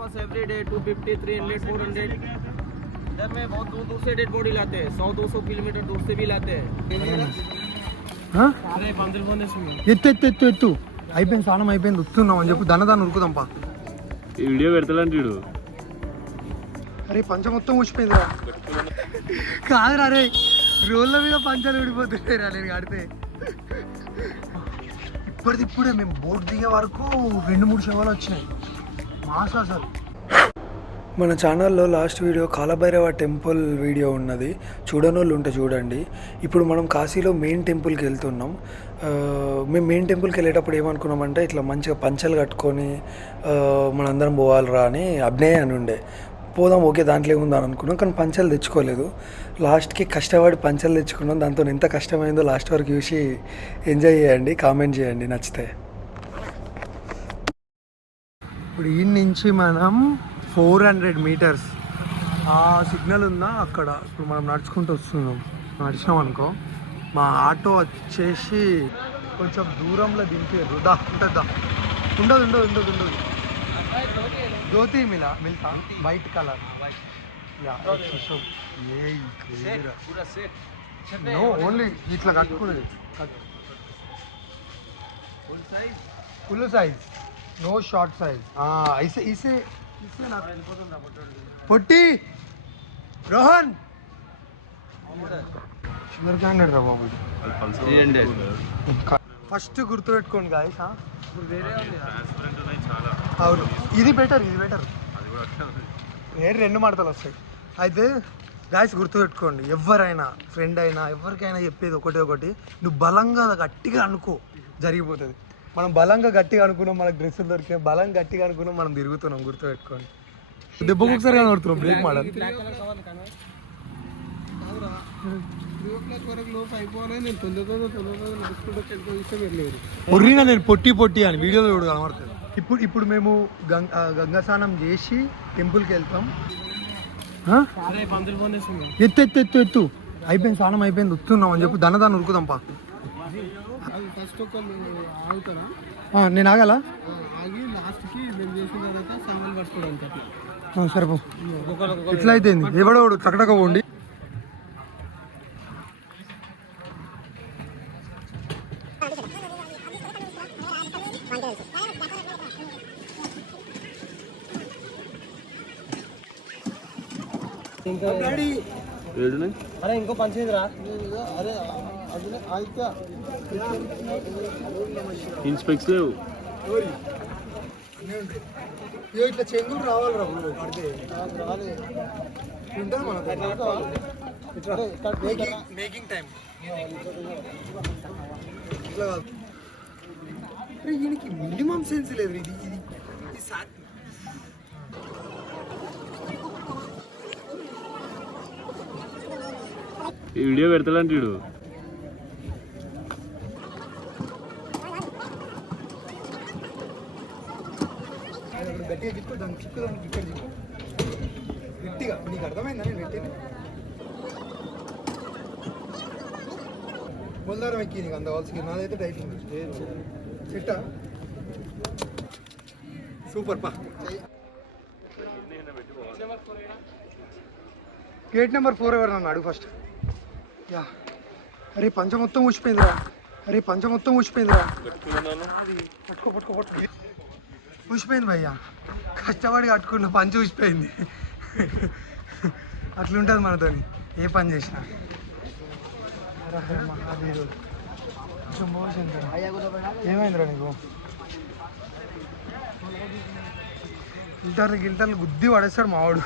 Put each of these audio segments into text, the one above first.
बस every day 250 300 400 इधर में बहुत दूर दूर से डेड बॉडी लाते हैं 100-200 किलोमीटर दूर से भी लाते हैं ఎత్తు అయిపోయింది స్నానం అయిపోయింది వస్తున్నాం అని చెప్పి దాన్ని ఉరుకుదాంపా ఈ వీడియో పెడతాడు అరే పంచ మొత్తం ఊసిపోయిందిరా కాదురా అరే రోళ్ళ మీద పంచాలు ఊడిపోతున్నాయిరా నేను ఆడితే ఇప్పుడే మేము బోట్ దిగే వరకు 2-3 శవాలు వచ్చినాయి మాస అసలు. మన ఛానల్లో last video Kalabhairava temple video ఉన్నది, చూడని వాళ్ళు ఉంటే చూడండి. ఇప్పుడు మనం కాశీలో మెయిన్ టెంపుల్కి వెళ్తున్నాం. మేము మెయిన్ టెంపుల్కి వెళ్ళేటప్పుడు ఏమనుకున్నామంటే ఇట్లా మంచిగా పంచలు కట్టుకొని మనందరం పోవాలిరా అని అభినయ్ అని ఉండే. పోదాం ఓకే దాంట్లో ఏముందని అనుకున్నాం, కానీ పంచలు తెచ్చుకోలేదు. లాస్ట్కి కష్టపడి పంచలు తెచ్చుకున్నాం. దాంతో ఎంత కష్టమైందో లాస్ట్ వరకు చూసి ఎంజాయ్ చేయండి, కామెంట్ చేయండి నచ్చితే. ఇప్పుడు ఈ నుంచి మనం 400 మీటర్స్ ఆ సిగ్నల్ ఉందా అక్కడ, ఇప్పుడు మనం నడుచుకుంటూ వస్తున్నాం. నడిచినాం అనుకో, మా ఆటో వచ్చేసి కొంచెం దూరంలో దింపారు. ఉంటుందా? ఉండదు ధోతి మిల్తా వైట్ కలర్ నో ఓన్లీ ఇట్లా కట్టుకునేది full size no short size. ఇసే పొట్టి రోహన్ షుగర్ క్యాండెడ్ రా బాబు. ఫస్ట్ గుర్తుపెట్టుకోండి గాయస్. అవును ఇది బెటర్ రెండు మడతలు వస్తాయి. అయితే గాయస్ గుర్తుపెట్టుకోండి, ఎవరైనా ఫ్రెండ్ అయినా ఎవరికైనా చెప్పేది ఒకటి, నువ్వు బలంగా గట్టిగా అనుకో జరిగిపోతుంది. మనం బలంగా గట్టిగా అనుకున్నాం, మనకు డ్రెస్సులు దొరికాయి, బలంగా గట్టిగా అనుకున్నాం, మనం తిరుగుతున్నాం. గుర్తుపెట్టుకోండి. దెబ్బకు ఒకసారి కనబడుతున్నాం బ్రేక్ మోడల్. ఒర్రినా నేను పొట్టి అని వీడియోలో కూడా కనబడుతుంది. ఇప్పుడు మేము గంగా స్నానం చేసి టెంపుల్కి వెళ్తాం. ఎత్తు అయిపోయింది స్నానం అయిపోయింది వస్తున్నాం అని చెప్పి దాన్ని ఉరుకుదాంపా. నేను ఆగాల సరిపో. ఎట్లా అయితే ఎవడో చక్కడక పోండి. అరే ఇంకో పంచేదిరా. అరే ఇన్స్పెక్ట్స్ లేవు. ఇట్లా చెంగులు రావాలి రా మేకింగ్ టైం. ఇట్లా కాదు, ఈయనకి మినిమం సెన్స్ లేదు. ఇది ఈ వీడియో పెడతాడు. గట్టిగా చిక్కు దానికి ఇక్కడ చిక్కు గట్టిగా. నీకు అర్థమైందా నేను పెట్టింది? మొలదారం ఎక్కి నీకు అంత కావాల్సి, నాదైతే టైటింగ్ చెట్టా సూపర్ పా. గేట్ నెంబర్ 4 ఎవరు నన్ను అడుగు ఫస్ట్. యా అరే పంచ మొత్తం ఊసిపోయిందిరా. పట్టుకో ఊసిపోయింది భయ్యా. కష్టపడి కట్టుకున్న పంచ ఊసిపోయింది. అట్లుంటుంది మనతోని ఏ పని చేసినా. ఏమైందిరా నీకు? గిల్టర్లు గుద్ది పడేస్తాడు మావాడు.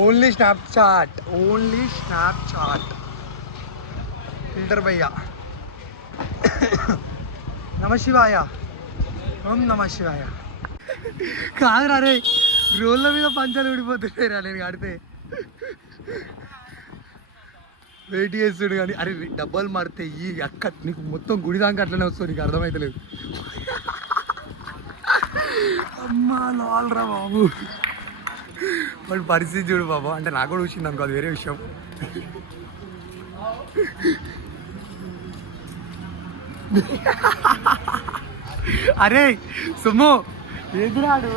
ఓన్లీ స్నాప్చాట్ ఫిల్టర్ భయ్యా. నమశివాయ, ఓం నమశివాయ. కాదురా రే రోళ్ళ మీద పంచాలు ఊడిపోతున్నాయిరా నేను ఆడితే. వెయిట్ చేస్తుడు కానీ అరే డబ్బాలు మారితే ఈ అక్క నీకు మొత్తం గుడి దాకా అట్లనే వస్తుంది, నీకు అర్థమవుతలేదు. అమ్మా లాల్రా బాబు, వాడి పరిస్థితి చూడు బాబు. అంటే నాకు కూడా వచ్చింది అనుకో, అది వేరే విషయం. అరే సుమ్ము ఎదురాడు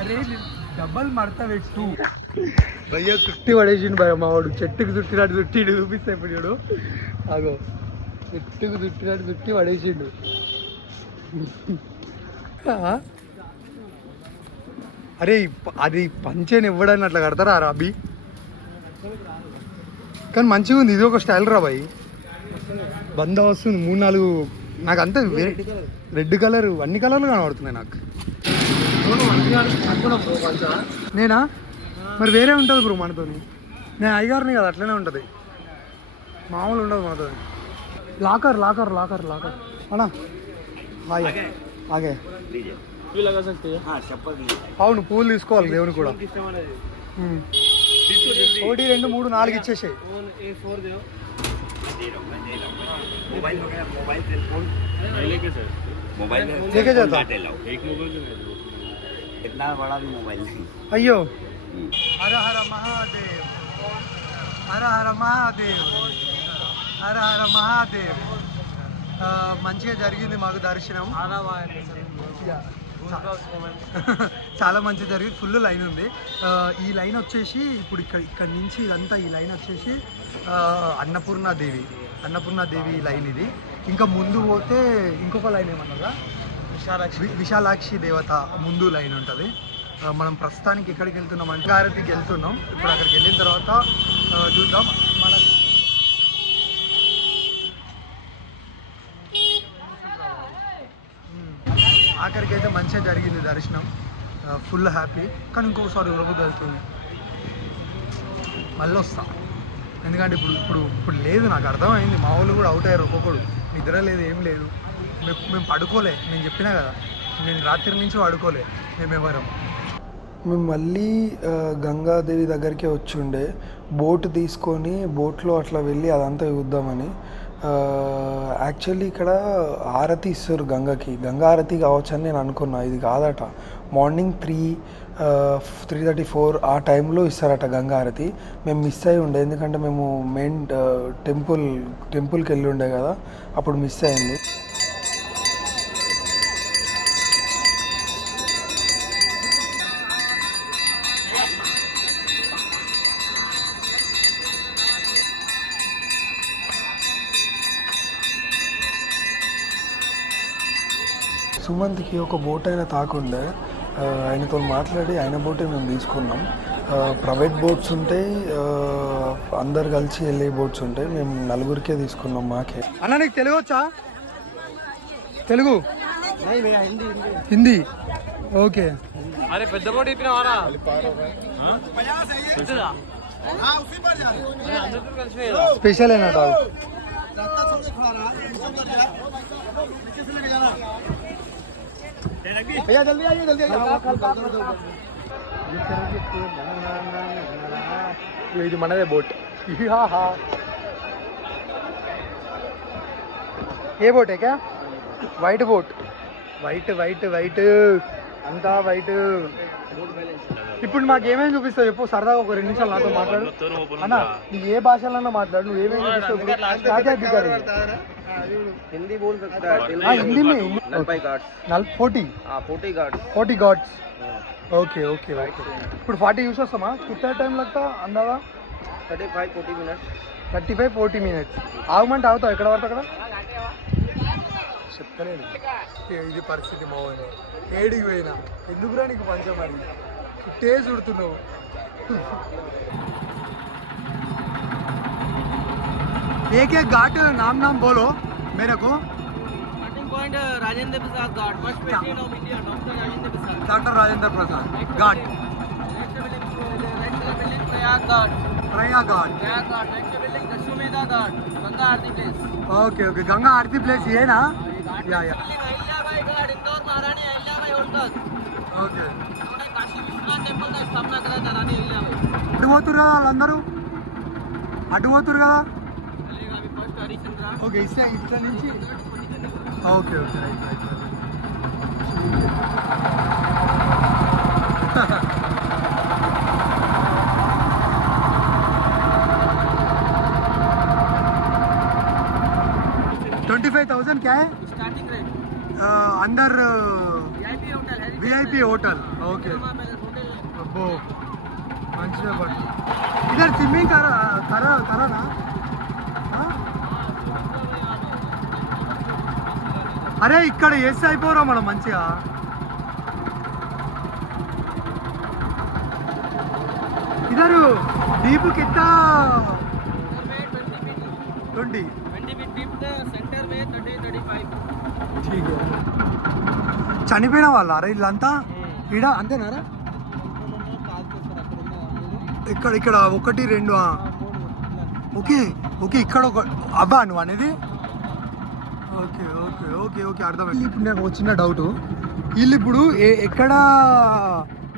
అరే డబ్బల్ మడత పెట్టు భయ్య చుట్టి పడేసిండు భయ మా వాడు చెట్టుకు చుట్టినట్టు చుట్టిండు చూపిస్తే ఇప్పుడు చూడు అగో చెట్టుకు చుట్టినట్టు చుట్టి పడేసిండు అరే అది పంచేని ఇవ్వడానికి అట్లా కడతారా రాబీ కానీ మంచిగా ఉంది ఇది ఒక స్టైల్ రా బాయ్ బందా వస్తుంది 3-4 నాకు అంతే రెడ్ కలర్ అన్ని కలర్లు కనబడుతున్నాయి నాకు నేనా మరి వేరే ఉంటుంది బ్రో మనతో నేను అయ్యగారిని కదా అట్లనే ఉంటుంది మామూలు ఉండదు మనతో లాకర్ లాకర్ లాకర్ లాకర్ అన్నా ఆగే ఆగే అవును పూలు తీసుకోవాలి దేవుని కూడా 1 2 3 4 ఇచ్చేసాయి लेके जाता इतना बड़ा भी मोबाइल नहीं అయ్యో హర హర మహాదేవ్ హర హర మహాదేవ్ హర హర మహాదేవ్ మంచిగా జరిగింది మాకు దర్శనం చాలా మంచిగా జరిగింది ఫుల్ లైన్ ఉంది ఈ లైన్ వచ్చేసి ఇప్పుడు ఇక్కడ నుంచి ఇదంతా ఈ లైన్ వచ్చేసి అన్నపూర్ణాదేవి లైన్ ఇది ఇంకా ముందు పోతే ఇంకొక లైన్ ఏమన్నదా విశాలాక్షి దేవత ముందు లైన్ ఉంటుంది మనం ప్రస్తుతానికి ఎక్కడికి వెళ్తున్నాం అంటే హారతికి వెళ్తున్నాం ఇప్పుడు అక్కడికి వెళ్ళిన తర్వాత చూద్దాం మన ఆఖరికి అయితే మంచిగా జరిగింది దర్శనం ఫుల్ హ్యాపీ కానీ ఇంకొకసారి ఉరబుద్ది వెళ్తుంది మళ్ళీ వస్తా ఎందుకంటే ఇప్పుడు లేదు నాకు అర్థమైంది మా వాళ్ళు కూడా అవుట్ అయ్యారు ఒక్కొక్కడు నిద్ర లేదు ఏం లేదు మేము పడుకోలే నేను చెప్పినా కదా నేను రాత్రి నుంచి పడుకోలే మేమెవరం మేము మళ్ళీ గంగాదేవి దగ్గరికి వచ్చి ఉండే బోట్ తీసుకొని బోట్లో అట్లా వెళ్ళి అదంతా చూద్దామని యాక్చువల్లీ ఇక్కడ హారతి ఇస్తారు గంగా హారతి కావచ్చు అని నేను అనుకున్నా ఇది కాదట మార్నింగ్ 3:34 ఆ టైంలో ఇస్తారట గంగా హారతి మేము మిస్ అయి ఉండే ఎందుకంటే మేము మెయిన్ టెంపుల్కి వెళ్ళి ఉండే కదా అప్పుడు మిస్ అయింది సుమంత్కి ఒక బోట్ అయినా తాకుండే ఆయనతో మాట్లాడి ఆయన బోటే మేము తీసుకున్నాం ప్రైవేట్ బోట్స్ ఉంటాయి అందరు కలిసి వెళ్ళే బోట్స్ ఉంటాయి మేము నలుగురికే తీసుకున్నాం మాకే అన్న నీకు తెలుగు వచ్చా తెలుగు హిందీ ఓకే అరే పెద్ద బోట్ ఇప్పినావారా స్పెషల్ ఏనట भैया जल्दी आइए ఇది మనదే బోట్ ఏ బోటే క్యా వైట్ బోట్ వైట్ అంతా వైట్ ఇప్పుడు మాకు ఏమేమి చూపిస్తావు చెప్పు సరదాగా ఒక 2 నిమిషాలు నాతో మాట్లాడు అన్న నీకు ఏ భాషలన్నా మాట్లాడు నువ్వు ఏమేమి చూపిస్తావు हिंदी बोल सकता है हिंदी में 40 गार्ड्स ओके ఇప్పుడు 40 యూస్ వస్తామా कितना टाइम लगता अंदाजा 35-40 मिनट्स ఆగమంటే ఆగుతావు ఎక్కడ పడతా అక్కడ చెప్తలేదు ఇది పరిస్థితి మావని ఏడికి పోయినా ఎందుకురా నీకు పంచం మరి చుట్టే చుడుతున్నావు एक घाट नाम बोलो मेरे को point Rajendra Prasad Ghat first president of India doctor Rajendra Prasad Ghat Prayag Ghat next building Dashmedha Ghat Ganga aarti place okay Ganga aarti place ये ना या अहिल्याबाई घाट इंदौर महारानी अहिल्याबाई होलकर ओके काशी विश्वनाथ टेंपल का स्थापना करा था रानी अहिल्याबाई అటు పోతురు కదా వాళ్ళందరూ అటు పోతురు కదా ఓకే ఇట్లా నుంచి ఓకే రైట్ $25,000 क्या है स्टार्टिंग रेट अंदर वीआईपी होटल है విఐపి హోటల్ ఓకే అబ్బో మంచిగా పట్టు ఇద్దరు స్విమ్మింగ్ కరానా అరే ఇక్కడ వేసి అయిపోరా మనం మంచిగా ఇద్దరు డీప్ కింద 20 सेंटर में 30-35 ठीक है చనిపోయిన వాళ్ళ అరే వీళ్ళంతా ఈడ అంతేనారా ఇక్కడ ఇక్కడ 1 2 ఓకే ఓకే ఇక్కడ ఒక అబ్బా నువ్వు అనేది ఓకే ఓకే ఓకే ఓకే అర్థమైంది ఇప్పుడు నాకు వచ్చిన డౌట్ వీళ్ళు ఇప్పుడు ఎక్కడ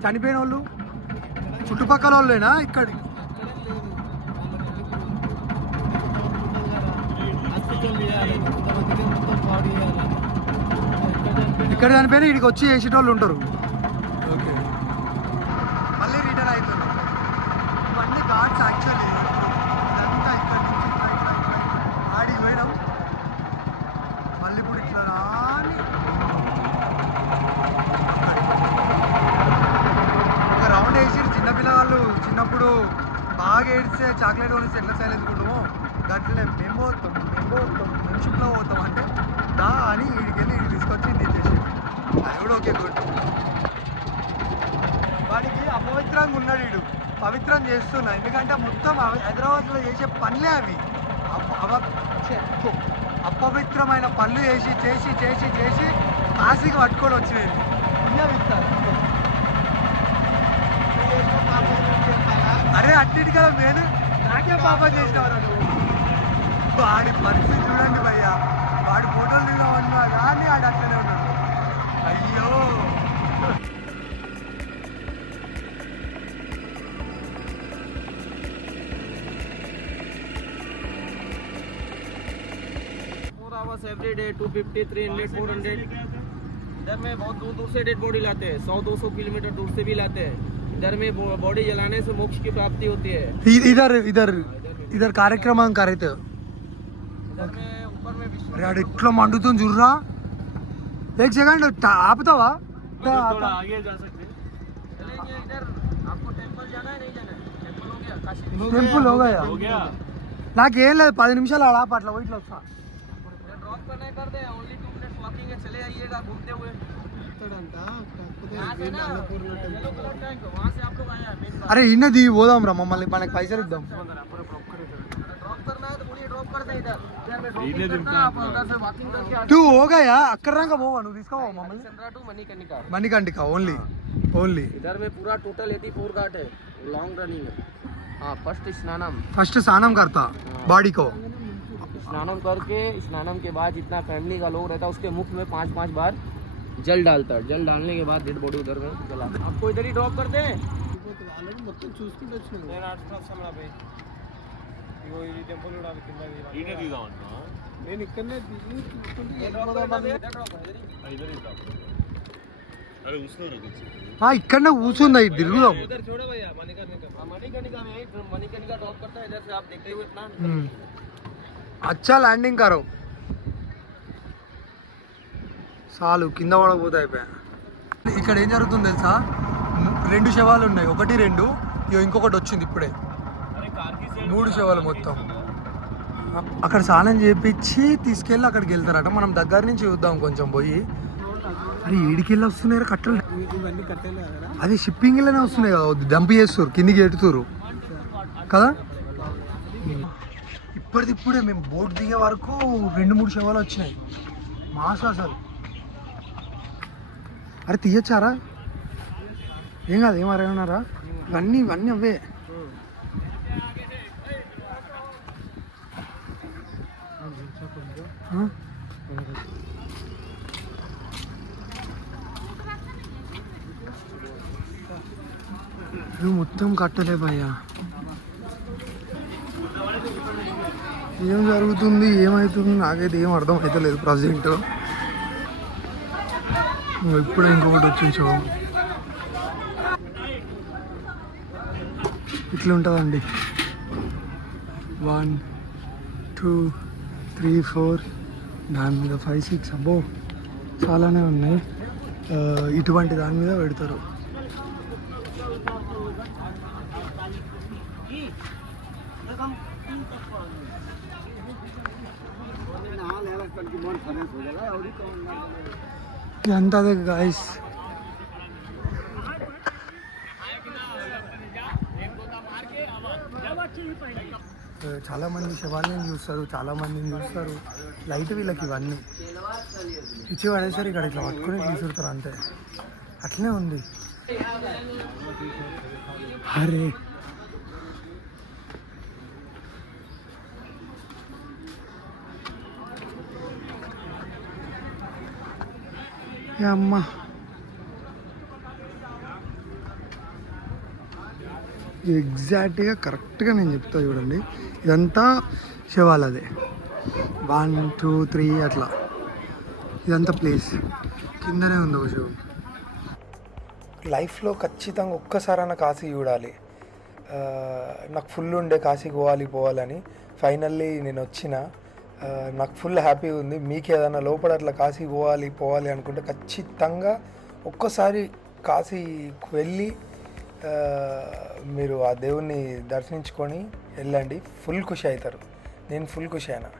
చనిపోయిన వాళ్ళు చుట్టుపక్కల వాళ్ళేనా ఇక్కడ ఇక్కడ చనిపోయినా ఇక్కడికి వచ్చి చేసేటోళ్ళు ఉంటారు ఓకే మళ్ళీ రిటర్న్ అవుతారు ఇవన్నీ ఘాట్స్ యాక్చువల్లీ ఇదంతా ఇక్కడ నుంచి ఆడి పోయినాం మళ్ళీ ఇప్పుడు ఇట్లా రాని ఒక రౌండ్ వేసి చిన్నపిల్లవాళ్ళు చిన్నప్పుడు బాగా ఏడిస్తే చాక్లెట్ కొనిస్తే ఎట్లా సైలెన్స్ ఉంటామో గట్లనే మేము పోతాం ఫ్రెండ్షిప్లో పోతాం అంటే దా అని వీడికి వెళ్ళి వీడికి తీసుకొచ్చి తీసేసి అది కూడా ఓకే గుడ్ వాడికి అపవిత్రంగా ఉన్నాడు వీడు పవిత్రం చేస్తున్నా ఎందుకంటే మొత్తం హైదరాబాద్లో చేసే పనులే అవి అపవిత్రమైన పనులు చేసి చేసి చేసి చేసి కాశీకి పట్టుకొని వచ్చినాయి అరే అన్నిటి కదా నేను నాకే పాపం చేసినవారు వాడి పరిస్థితి చూడండి భయ్యా వాడి ఫోటోలు తిన్నామన్నా కానీ ఆడు అట్లనే ఉన్నాడు అయ్యో एवरी डे 250 300 400 इधर में बहुत दूर दूर से डेड बॉडी लाते हैं 100-200 किलोमीटर दूर से भी लाते हैं इधर में बॉडी जलाने से मोक्ष की प्राप्ति होती है इधर इधर इधर कार्यक्रम करते इधर में ऊपर में अरे यार इतना मंडुतुन जुर्रा एक सेकंड आपुतावा थोड़ा आगे जा सकते चलेंगे इधर आपको टेंपल जाना है नहीं जाना है टेंपल हो गया काशी टेंपल हो गया हो गया నాకేం లేదు 10 నిమిషాలు ఆడ అట్లా పోయి ఇట్లా వస్తా ड्रॉप करना कर दे ओनली 2 मिनट्स वॉकिंग है चले आइएगा घूमते हुए यहाँ से ना येलो कलर टैंक वहाँ से आप लोग आए हैं मेन అరే ఇన్నది పోదాం రా మమ్మల్ని మనకి పైసలు ఇద్దాం ड्रॉप करना है तो बोलिए ड्रॉप कर दे इधर इधर में ड्रॉप करना आप उधर से वॉकिंग करके तू हो गया అక్కడ రాక పోవా నువ్వు తీసుకోవా మమ్మల్ని Chandra to Manikarnika Manikanthika only only इधर में पूरा टोटल 84 घाट है लॉन्ग रनिंग है हाँ फर्स्ट स्नानम ఫస్ట్ స్నానం करता बॉडी को स्नानम करके स्नानम के बाद जितना फैमिली का लोग रहता है उसके मुख में 5-5 बार जल डालता है जल डालने के बाद डेड बॉडी उधर में जला आपको इधर ही ड्रॉप करते हैं నేను ఇక్కడనే అరే ఉస్నారా ఇక్కడనే కూర్చుందా ఇది తిరుగుదాం इधर छोड़ो भैया मणिकर्णिका में मणिकर्णिका ड्रॉप करता है इधर से आप देखते हुए अपना అచ్చా ల్యాండింగ్ కరో చాలు కింద పడకపోతే అయిపోయా ఇక్కడ ఏం జరుగుతుంది తెలుసా 2 శవాలు ఉన్నాయి 1 2 ఇంకొకటి వచ్చింది ఇప్పుడే 3 శవాలు మొత్తం అక్కడ స్నానం చేయించి తీసుకెళ్ళి అక్కడికి వెళ్తారట మనం దగ్గర నుంచి చూద్దాం కొంచెం పోయి అరే ఏడికెళ్ళి వస్తున్నాయి కట్టలు అది షిప్పింగ్లోనే వస్తున్నాయి కదా డంప్ చేస్తారు కిందికి ఎడుతురు కదా ఇప్పుడే మేము బోట్ దిగే వరకు 2-3 శవాలు వచ్చినాయి మాస అసలు అరే తీయచ్చారా ఏం కాదు ఏం అరేమన్నారా ఇవన్నీ అవే ఇవి మొత్తం కట్టలే భయ్యా ఏం జరుగుతుంది ఏమవుతుంది నాకైతే ఏం అర్థం అవుతలేదు ప్రజెంట్ ఇప్పుడే ఇంకొకటి వచ్చేసావు ఇట్లా ఉంటుందండి 1 2 3 4 దాని మీద 5 6 అబ్బో చాలానే ఉన్నాయి ఇటువంటి దాని మీద పెడతారు. ఇదంతా అదే గాయస్. చాలామంది శవాలను చూస్తారు, చాలామందిని చూస్తారు. లైట్ వీళ్ళకి ఇవన్నీ ఇచ్చి పడేసరి ఇక్కడ ఇట్లా పట్టుకుని తీసుకుంటారు అంతే. అట్లనే ఉంది. అరే అమ్మ, ఎగ్జాక్ట్గా కరెక్ట్గా నేను చెప్తా చూడండి. ఇదంతా శవాలదే 1 2 3 అట్లా. ఇదంతా ప్లేస్ కిందనే ఉంది ఒక శవం. లైఫ్లో ఖచ్చితంగా ఒక్కసారైనా కాశీ చూడాలి. నాకు ఫుల్ ఉండే కాశీకి పోవాలని. ఫైనల్లీ నేను వచ్చిన. నాకు ఫుల్ హ్యాపీగా ఉంది. మీకు ఏదైనా లోపల అట్లా కాశీకి పోవాలి అనుకుంటే ఖచ్చితంగా ఒక్కసారి కాశీకి వెళ్ళి మీరు ఆ దేవుణ్ణి దర్శించుకొని వెళ్ళండి. ఫుల్ ఖుషి అవుతారు. నేను ఫుల్ ఖుషి అయినా.